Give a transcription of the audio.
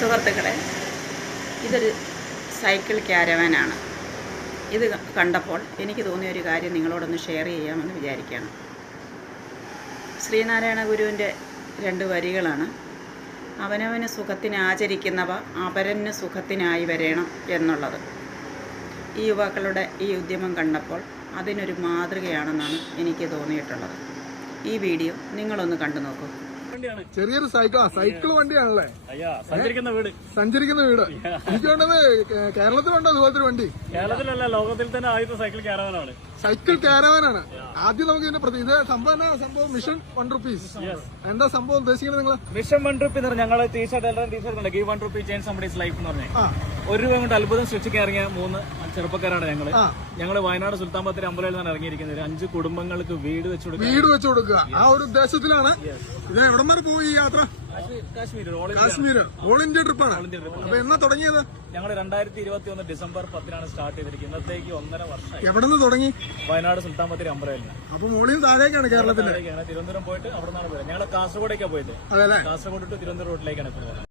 സുഹൃത്തുക്കളെ, ഇതൊരു സൈക്കിൾ ക്യാരവാനാണ്. ഇത് കണ്ടപ്പോൾ എനിക്ക് തോന്നിയ ഒരു കാര്യം നിങ്ങളോടൊന്ന് ഷെയർ ചെയ്യാമെന്ന് വിചാരിക്കുകയാണ്. ശ്രീനാരായണ ഗുരുവിൻ്റെ 2 വരികളാണ്. അവനവന് സുഖത്തിന് ആചരിക്കുന്നവ അപരന് സുഖത്തിനായി വരേണം എന്നുള്ളത്. ഈ യുവാക്കളുടെ ഈ ഉദ്യമം കണ്ടപ്പോൾ അതിനൊരു മാതൃകയാണെന്നാണ് എനിക്ക് തോന്നിയിട്ടുള്ളത്. ഈ വീഡിയോ നിങ്ങളൊന്ന് കണ്ടു നോക്കൂ. ചെറിയൊരു സൈക്കിൾ വണ്ടിയാണല്ലേ? സഞ്ചരിക്കുന്ന വീട്. എനിക്ക് വേണ്ടത് കേരളത്തിലുണ്ടോ അതുപോലത്തെ വണ്ടി? കേരളത്തിലല്ല, ലോകത്തിൽ തന്നെ ആദ്യത്തെ സൈക്കിൾ ക്യാരവാനാണ്. സൈക്കിൾ ക്യാരവാനാണ്. ആദ്യം നമുക്ക് ഇതിന്റെ ഇത് സംഭവം മിഷൻ ₹1. എന്താ സംഭവം ഉദ്ദേശിക്കുന്നത് നിങ്ങൾ? മിഷൻ ₹1 എന്ന് പറഞ്ഞാൽ ഞങ്ങൾ T shirt give ₹1 change somebody's life എന്ന് പറഞ്ഞാൽ ₹1 കൊണ്ട് അത്ഭുതം സൃഷ്ടിക്കാൻ ഇറങ്ങിയ 3 ചെറുപ്പക്കാരാണ് ഞങ്ങള് വയനാട് സുൽത്താൻ ബത്തേരി അമ്പലയിൽ നിന്നാണ് ഇറങ്ങിയിരിക്കുന്നത്. 5 കുടുംബങ്ങൾക്ക് വീട് വെച്ചു കൊടുക്കുക. ആ ഒരു ഉദ്ദേശത്തിലാണ് ഇത്. എവിടം വരെ പോയി ഈ യാത്ര? കാശ്മീർ ഓൾ ഇന്ത്യ ട്രിപ്പാണ്. അപ്പൊ എന്നാ തുടങ്ങിയത്? ഞങ്ങൾ 2021 ഡിസംബർ 10 സ്റ്റാർട്ട് ചെയ്തിരിക്കുന്നത്. ഇന്നത്തേക്ക് 1.5 വർഷം. എവിടെ നിന്ന് തുടങ്ങി? വയനാട് സുൽത്താൻ ബത്തേരി അമ്പലയിൽ. അപ്പൊ മോളിൽ താഴേക്കാണ് കേരളത്തിൽ. തിരുവനന്തപുരം പോയിട്ട് അവിടെ നിന്നാണ് പോയത്. ഞങ്ങൾ കാസർഗോഡേക്കാണ് പോയത്. കാസർഗോഡ് ടു തിരുവനന്തപുരം റോഡിലേക്കാണ് ഇപ്പോൾ.